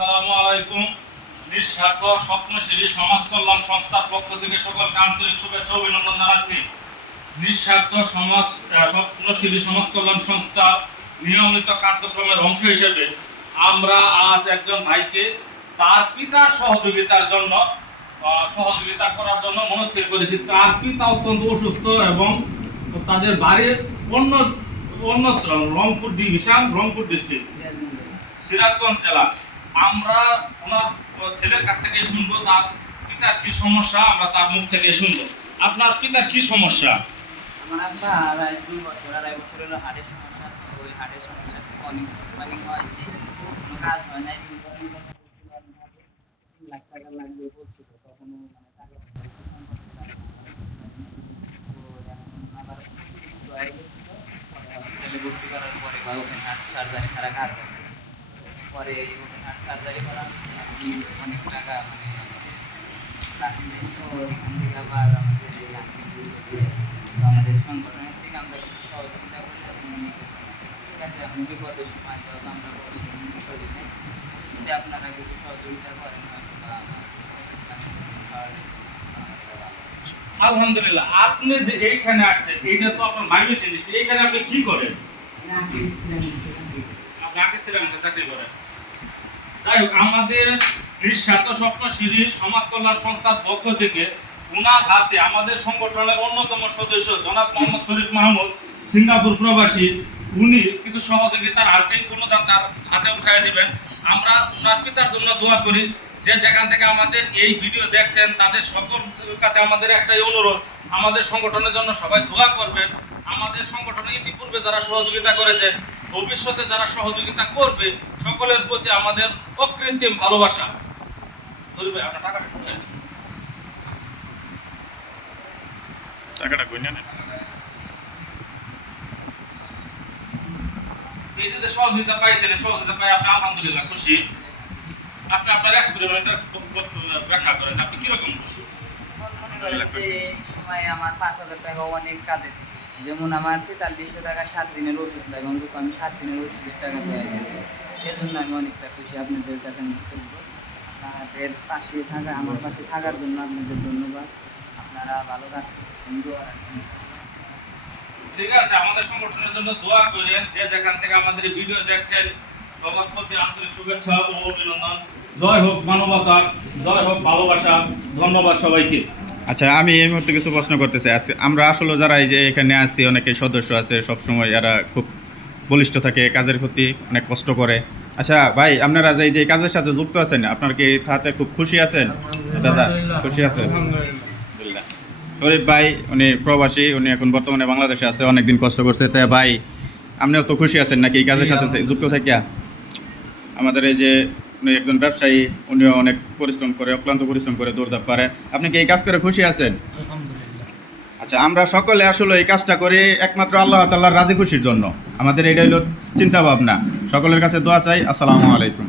আসসালামু আলাইকুম। নিঃস্বার্থ স্বপ্নশ্রী সমাজ কল্যাণ সংস্থার পক্ষ থেকে সকলকে আন্তরিক শুভেচ্ছা অভিনন্দন জানাচ্ছি। নিঃস্বার্থ স্বপ্নশ্রী সমাজ কল্যাণ সংস্থা নিয়মিত কার্যক্রমের অংশ হিসেবে আমরা আজ একজন ভাইকে তার পিতার সহযোগিতা করার জন্য মনস্থির করেছি। তার পিতা অত্যন্ত অসুস্থ এবং তাদের বাড়ির অন্যত্র রংপুর ডিভিশন, রংপুর ডিস্ট্রিক্ট, সিরাজগঞ্জ জেলা। আমরা ওনার ছেলের কাছ থেকে শুনবো তার পিতার কি সমস্যা, আমরা তার মুখ থেকে শুনবো। আপনার পিতার কি সমস্যা? আমার আব্বা আড়াই বছর হলো হার্টের সমস্যা। তো ওই হার্টের সমস্যা থেকে অনেক হয়েছে, কোনো কাজ হয় নাই। 3 লাখ টাকা লাগবে বলছিল, তখনও টাকা আবার হয়ে গেছিল। হসপিটালে ভর্তি করার পরে বা ওপেন হার্ট সার্জারি ছাড়া কাজ হয়। পরে ওপেন হার্ট সার্জারি করা হচ্ছে, অনেক টাকা লাগছে। তো এখান থেকে আবার আমাদের এই আমাদের সংগঠনের থেকে আমরা কিছু সহযোগিতা করলাম। ঠিক আছে, আপনি বিপদের সময় তো আমরা করি না, যদি আপনারা কিছু সহযোগিতা করেন হয়তো বা আলহামদুলিল্লাহ। আপনি যে এইখানে আসছেন, এইটা তো আপনার মাইনে জিনিস। এইখানে আপনি কি করেন? চাকরি করেন। যাই হোক, আমাদের নিঃস্বার্থ স্বপ্নশ্রী সমাজ কল্যাণ সংস্থার পক্ষ থেকে উনার হাতে আমাদের সংগঠনের অন্যতম সদস্য জনাব মোহাম্মদ শরীফ মাহমুদ, সিঙ্গাপুর প্রবাসী, উনি কিছু সহযোগিতার আর্থিক অনুদান তার হাতে উঠাই দিবেন। আমরা উনার পিতার জন্য দোয়া করি। যে যেখান থেকে আমাদের এই ভিডিও দেখছেন তাদের সকল কাছে আমাদের একটাই অনুরোধ, আমাদের সংগঠনের জন্য সবাই দোয়া করবেন। আমাদের সংগঠনে ইতিপূর্বে যারা সহযোগিতা করেছে, ভবিষ্যতে যারা সহযোগিতা করবে, সকলের প্রতি আমাদের অকৃত্রিম ভালোবাসা। টাকাটা কই নেন? এই যে সহযোগিতা পাইছেন, সহযোগিতা পাই আপনি আলহামদুলিল্লাহ খুশি। আপনি আপনার এক্সপেরিমেন্টটা ব্যাখ্যা করেন, আপনি কিরকম খুশি? এই সময় আমার 5,000 টাকা অনেক কাজে। যেমন আমার 4300 টাকা 7 দিনের ওষুধ লাগে, অন্তত আমি 7 দিনের ওষুধের টাকা পেয়ে গেছি। সেজন্য আমি অনেকটা খুশি। আপনাদের কাছে আমি কৃতজ্ঞ। আপনাদের পাশে থাকা, আমার পাশে থাকার জন্য আপনাদের ধন্যবাদ। আপনারা ভালো কাজ করছেন, দোয়া রাখবেন। ঠিক আছে, আমাদের সংগঠনের জন্য দোয়া করেন। যে যেখান থেকে আমাদের এই ভিডিও দেখছেন, সবার প্রতি আন্তরিক শুভেচ্ছা ও অভিনন্দন। জয় হোক মানবতার, জয় হোক ভালোবাসা। ধন্যবাদ সবাইকে। আচ্ছা, আমি এই মুহূর্তে কিছু প্রশ্ন করতে চাই। আমরা আসলে যারা এই যে এখানে আছি, অনেকে সদস্য আছে, সবসময় এরা খুব বলিষ্ঠ থাকে, কাজের প্রতি অনেক কষ্ট করে। আচ্ছা ভাই, আপনারা যে এই যে কাজের সাথে যুক্ত আছেন, আপনার কি তাতে খুব খুশি আছেন? দাদা খুশি আছেন? আলহামদুলিল্লাহ। শরীফ ভাই উনি প্রবাসী, উনি এখন বর্তমানে বাংলাদেশে আছে, অনেকদিন কষ্ট করছে। তাই ভাই, আপনিও তো খুশি আছেন নাকি এই কাজের সাথে যুক্ত থাকিয়া? আমাদের এই যে উনি একজন ব্যবসায়ী, উনিও অনেক পরিশ্রম করে, অক্লান্ত পরিশ্রম করে দৌড়দাপ পারে। আপনি কি এই কাজ করে খুশি আছেন? আচ্ছা, আমরা সকলে আসলে এই কাজটা করি একমাত্র আল্লাহ তাআলার রাজি খুশির জন্য। আমাদের এটাই হলো চিন্তা ভাবনা। সকলের কাছে দোয়া চাই। আসসালামু আলাইকুম।